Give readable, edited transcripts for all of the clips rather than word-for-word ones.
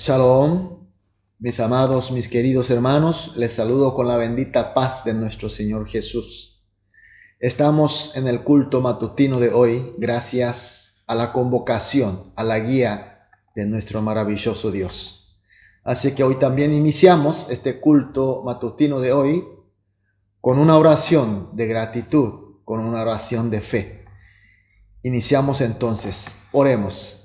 Shalom, mis amados, mis queridos hermanos, les saludo con la bendita paz de nuestro Señor Jesús. Estamos en el culto matutino de hoy gracias a la convocación, a la guía de nuestro maravilloso Dios. Así que hoy también iniciamos este culto matutino de hoy con una oración de gratitud, con una oración de fe. Iniciamos entonces, oremos.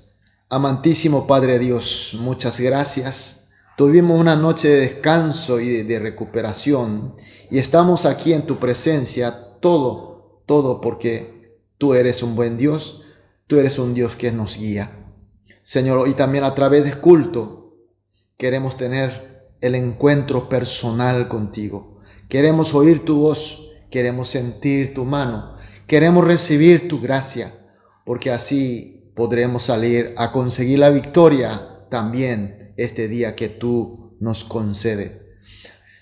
Amantísimo Padre Dios, muchas gracias. Tuvimos una noche de descanso y de recuperación y estamos aquí en tu presencia, todo porque tú eres un buen Dios, tú eres un Dios que nos guía. Señor, y también a través del culto queremos tener el encuentro personal contigo. Queremos oír tu voz, queremos sentir tu mano, queremos recibir tu gracia, porque así podremos salir a conseguir la victoria también este día que tú nos concedes.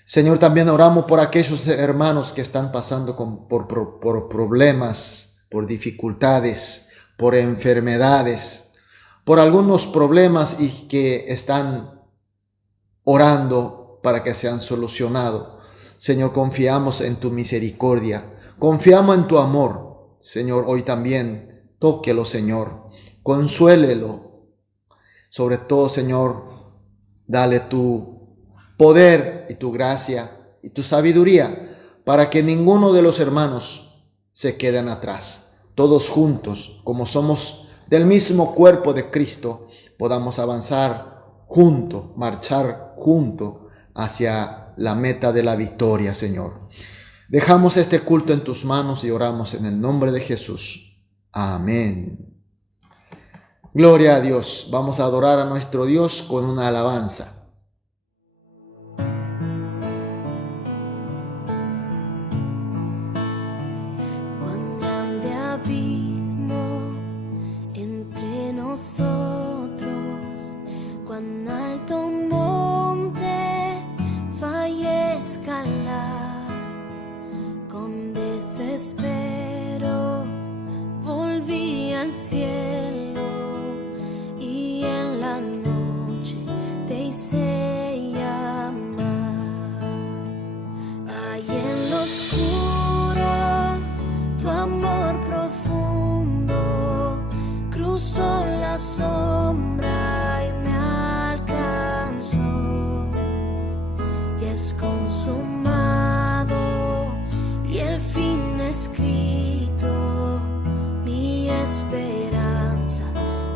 Señor, también oramos por aquellos hermanos que están pasando por problemas, por dificultades, por enfermedades, por algunos problemas y que están orando para que sean solucionados. Señor, confiamos en tu misericordia, confiamos en tu amor. Señor, hoy también tóquelo, Señor. Consuélelo. Sobre todo, Señor, dale tu poder y tu gracia y tu sabiduría para que ninguno de los hermanos se queden atrás. Todos juntos, como somos del mismo cuerpo de Cristo, podamos avanzar juntos, marchar juntos hacia la meta de la victoria, Señor. Dejamos este culto en tus manos y oramos en el nombre de Jesús. Amén. Gloria a Dios. Vamos a adorar a nuestro Dios con una alabanza. Cuán grande abismo entre nosotros, cuán alto monte fallé escalar, con desespero volví al cielo. Te hice llamar. Ahí en lo oscuro, tu amor profundo cruzó la sombra y me alcanzó. Y es consumado y el fin escrito. Mi esperanza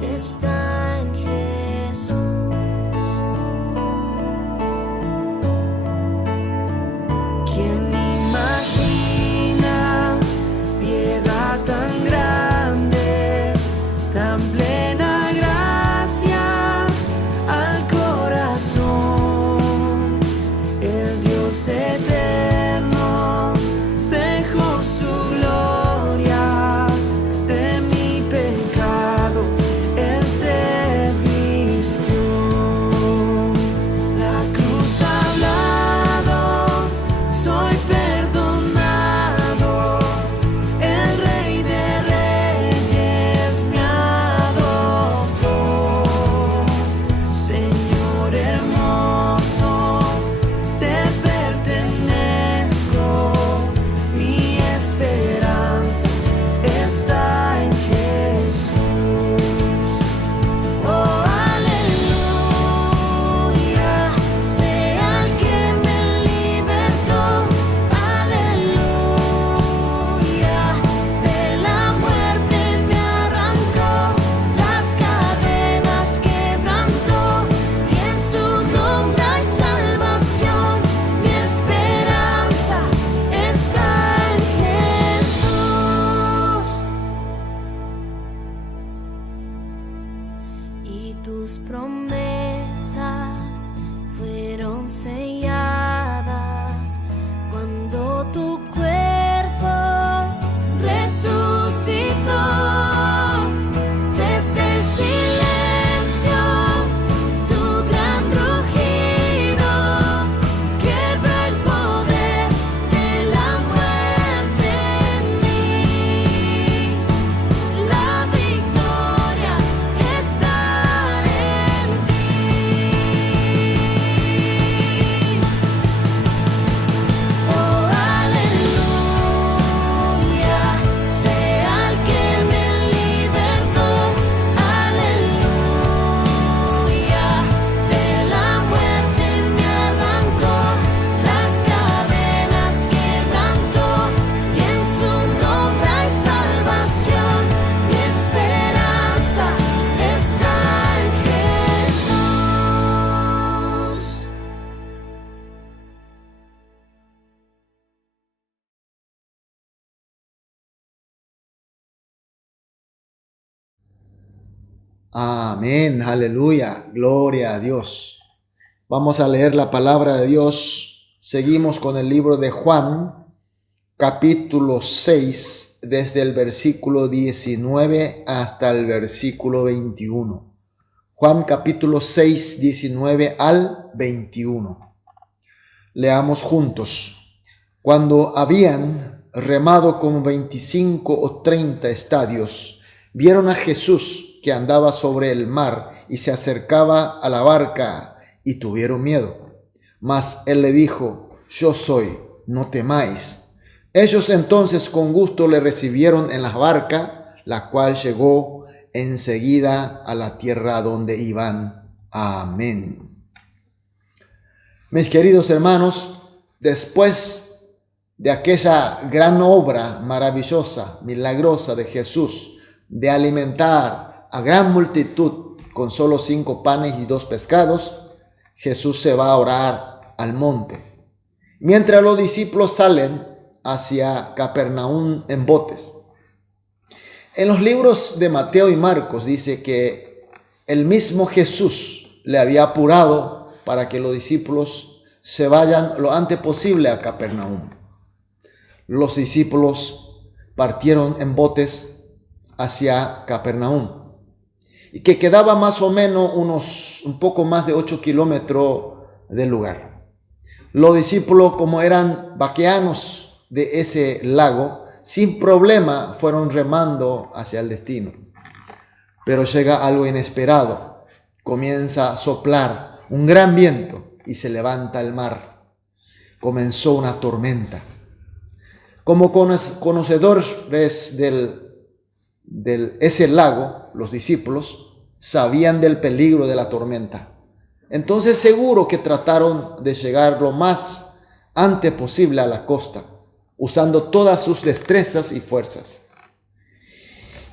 está en Jesús. Tan grande, tan plena gracia al corazón. El Dios eterno dejó su gloria, de mi pecado Él se vistió. La cruz ha hablado, soy perdonado. El Rey de Reyes me adoptó. Señor hermoso, te pertenezco. Mi esperanza está en Jesús. Oh, aleluya, sea el que me libertó. Aleluya, de la muerte me arrancó, las cadenas quebrantó, y en su nombre hay salvación. Mi esperanza está en Jesús. Y tus promesas fueron selladas cuando tu cuerpo resucitó. Desde el silencio, tu gran rugido quebró el poder de la muerte en mí. La victoria está en ti. Amén, aleluya, gloria a Dios. Vamos a leer la palabra de Dios. Seguimos con el libro de Juan, capítulo 6, desde el versículo 19 hasta el versículo 21. Juan capítulo 6, 19 al 21. Leamos juntos. Cuando habían remado como 25 o 30 estadios, vieron a Jesús que andaba sobre el mar y se acercaba a la barca y tuvieron miedo. Mas él le dijo: yo soy, no temáis. Ellos entonces con gusto le recibieron en la barca, la cual llegó enseguida a la tierra donde iban. Amén. Mis queridos hermanos, después de aquella gran obra maravillosa, milagrosa de Jesús, de alimentar a gran multitud con solo 5 panes y 2 pescados, Jesús se va a orar al monte. Mientras los discípulos salen hacia Capernaum en botes. En los libros de Mateo y Marcos dice que el mismo Jesús le había apurado para que los discípulos se vayan lo antes posible a Capernaum. Los discípulos partieron en botes hacia Capernaum y que quedaba más o menos un poco más de 8 kilómetros del lugar. Los discípulos, como eran vaqueanos de ese lago, sin problema fueron remando hacia el destino. Pero llega algo inesperado. Comienza a soplar un gran viento y se levanta el mar. Comenzó una tormenta. Como conocedores de ese lago, los discípulos sabían del peligro de la tormenta. Entonces seguro que trataron de llegar lo más antes posible a la costa, usando todas sus destrezas y fuerzas.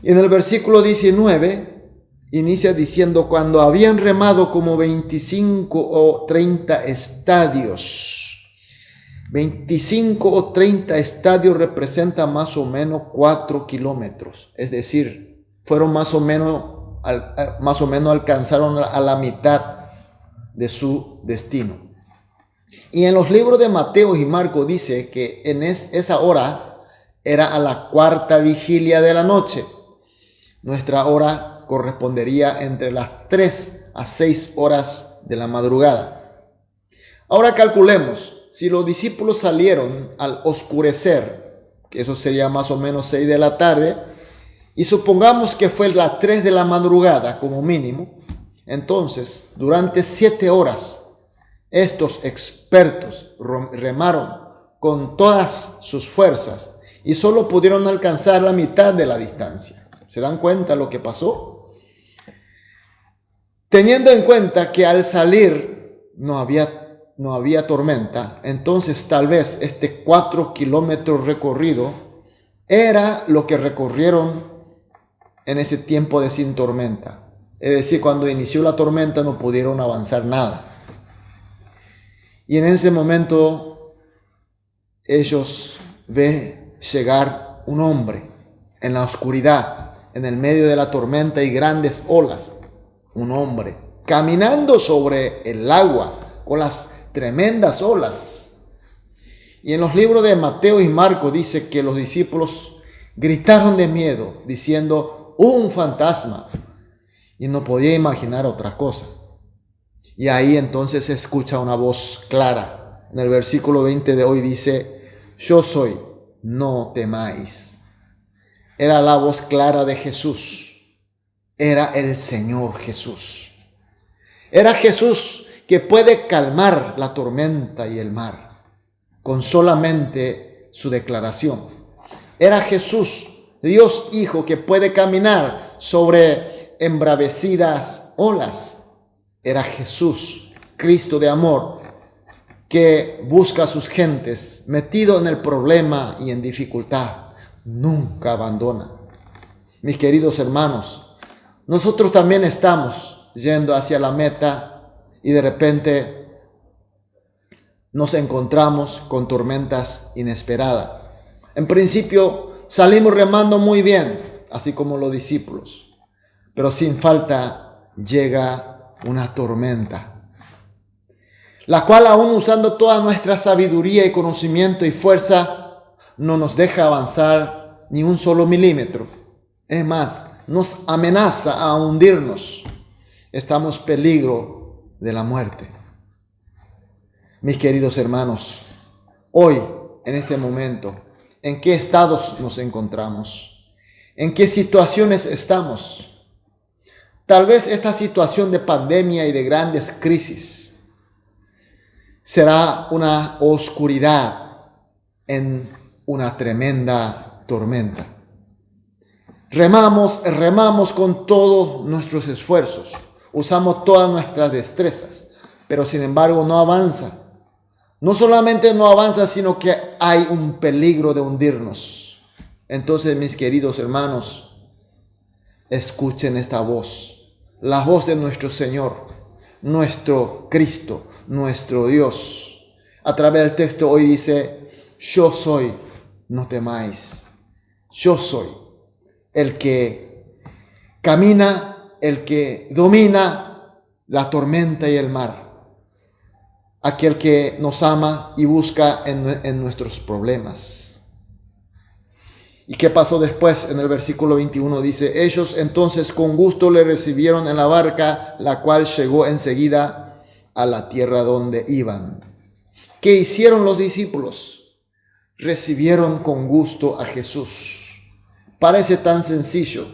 Y en el versículo 19 inicia diciendo: cuando habían remado como 25 o 30 estadios. 25 o 30 estadios representan más o menos 4 kilómetros. Es decir, fueron más o menos alcanzaron a la mitad de su destino. Y en los libros de Mateo y Marcos dice que en esa hora era a la 4ª vigilia de la noche. Nuestra hora correspondería entre las 3 a 6 horas de la madrugada. Ahora calculemos, si los discípulos salieron al oscurecer, que eso sería más o menos 6 de la tarde, y supongamos que fue las 3 de la madrugada como mínimo, entonces durante 7 horas estos expertos remaron con todas sus fuerzas y solo pudieron alcanzar la mitad de la distancia. ¿Se dan cuenta lo que pasó? Teniendo en cuenta que al salir no había tormenta, entonces tal vez este 4 kilómetros recorrido era lo que recorrieron en ese tiempo de sin tormenta. Es decir, cuando inició la tormenta no pudieron avanzar nada. Y en ese momento ellos ven llegar un hombre en la oscuridad, en el medio de la tormenta y grandes olas. Un hombre caminando sobre el agua con las tremendas olas. Y en los libros de Mateo y Marcos dice que los discípulos gritaron de miedo, diciendo: un fantasma. Y no podía imaginar otra cosa. Y ahí entonces se escucha una voz clara. En el versículo 20 de hoy dice: yo soy, no temáis. Era la voz clara de Jesús. Era el Señor Jesús. Era Jesús que puede calmar la tormenta y el mar con solamente su declaración. Era Jesús, Dios Hijo, que puede caminar sobre embravecidas olas. Era Jesús, Cristo de amor, que busca a sus gentes metido en el problema y en dificultad. Nunca abandona. Mis queridos hermanos, nosotros también estamos yendo hacia la meta y de repente nos encontramos con tormentas inesperadas. En principio salimos remando muy bien, así como los discípulos. pero sin falta llega una tormenta, la cual aún usando toda nuestra sabiduría y conocimiento y fuerza, no nos deja avanzar ni un solo milímetro. Es más, nos amenaza a hundirnos. Estamos en peligro de la muerte. Mis queridos hermanos, hoy, en este momento, ¿en qué estados nos encontramos? ¿En qué situaciones estamos? Tal vez esta situación de pandemia y de grandes crisis será una oscuridad en una tremenda tormenta. Remamos con todos nuestros esfuerzos, usamos todas nuestras destrezas, pero sin embargo no avanza. No solamente no avanza, sino que hay un peligro de hundirnos. Entonces, mis queridos hermanos, escuchen esta voz, la voz de nuestro Señor, nuestro Cristo, nuestro Dios. A través del texto hoy dice: yo soy, no temáis. Yo soy el que camina, el que domina la tormenta y el mar. Aquel que nos ama y busca en nuestros problemas. ¿Y qué pasó después? En el versículo 21 dice: ellos entonces con gusto le recibieron en la barca, la cual llegó enseguida a la tierra donde iban. ¿Qué hicieron los discípulos? Recibieron con gusto a Jesús. Parece tan sencillo,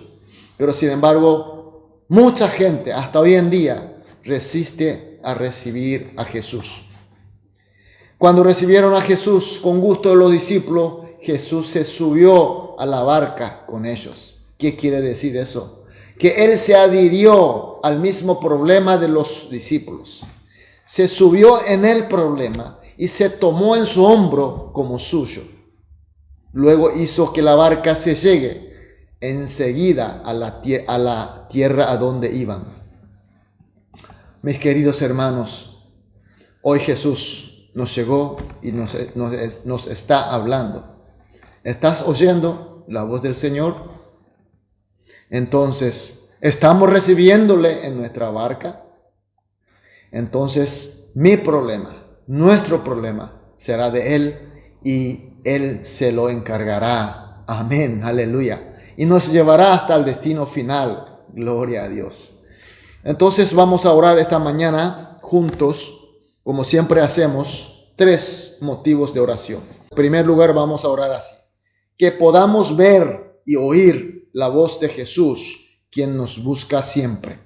pero sin embargo, mucha gente hasta hoy en día resiste a recibir a Jesús. Cuando recibieron a Jesús con gusto los discípulos, Jesús se subió a la barca con ellos. ¿Qué quiere decir eso? Que Él se adhirió al mismo problema de los discípulos. Se subió en el problema y se tomó en su hombro como suyo. Luego hizo que la barca se llegue enseguida a la tierra a donde iban. Mis queridos hermanos, hoy Jesús nos llegó y nos está hablando. ¿Estás oyendo la voz del Señor? Entonces, ¿estamos recibiéndole en nuestra barca? Entonces, mi problema, nuestro problema, será de Él y Él se lo encargará. Amén, aleluya. Y nos llevará hasta el destino final. Gloria a Dios. Entonces vamos a orar esta mañana juntos, como siempre hacemos, 3 motivos de oración. En primer lugar, vamos a orar así: que podamos ver y oír la voz de Jesús, quien nos busca siempre.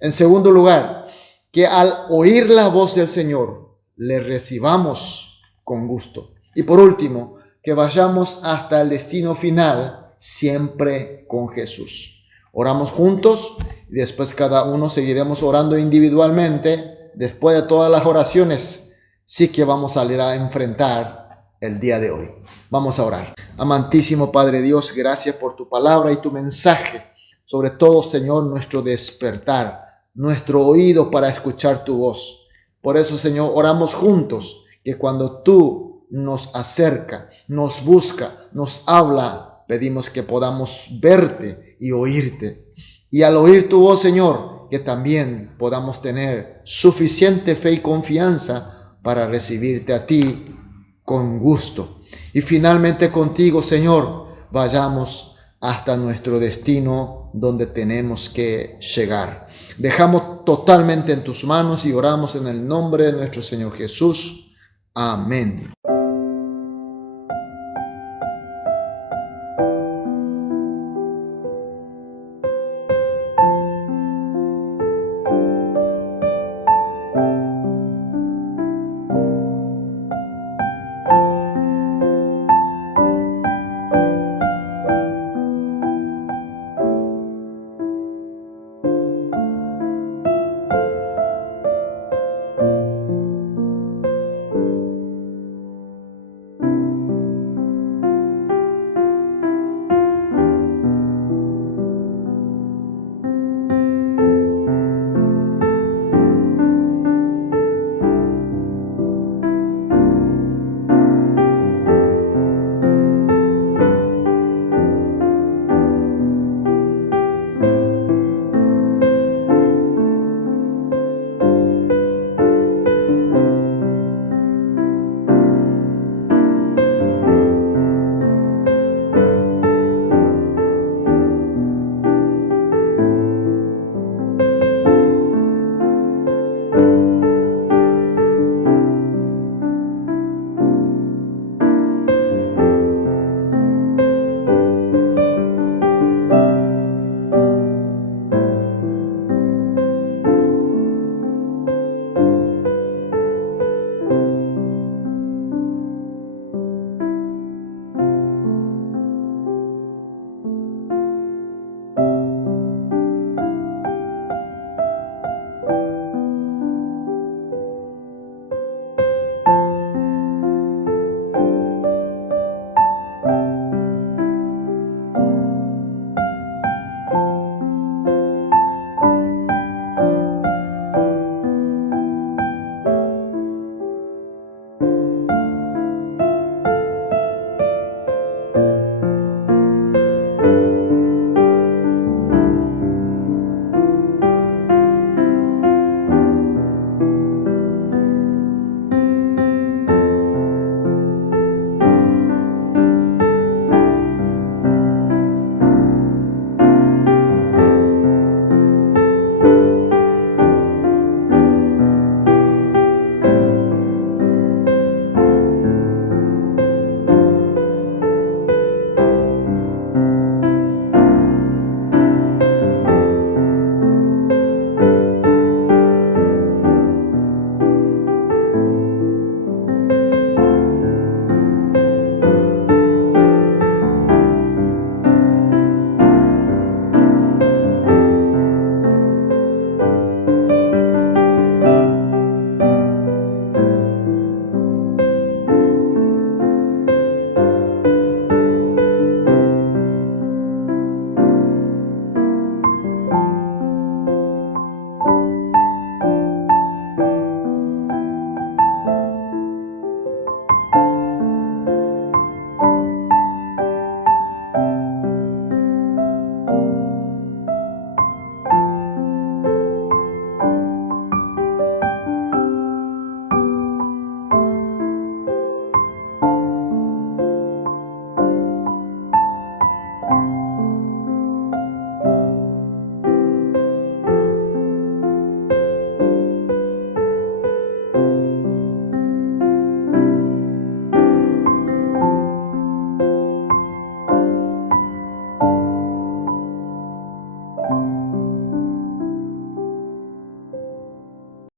En segundo lugar, que al oír la voz del Señor, le recibamos con gusto. Y por último, que vayamos hasta el destino final, siempre con Jesús. Oramos juntos y después cada uno seguiremos orando individualmente. Después de todas las oraciones, sí que vamos a salir a enfrentar el día de hoy. Vamos a orar. Amantísimo Padre Dios, gracias por tu palabra y tu mensaje. Sobre todo, Señor, nuestro despertar, nuestro oído para escuchar tu voz. Por eso, Señor, oramos juntos que cuando tú nos acerca, nos busca, nos habla, pedimos que podamos verte y oírte. Y al oír tu voz, Señor, que también podamos tener suficiente fe y confianza para recibirte a ti con gusto. Y finalmente contigo, Señor, vayamos hasta nuestro destino donde tenemos que llegar. Dejamos totalmente en tus manos y oramos en el nombre de nuestro Señor Jesús. Amén.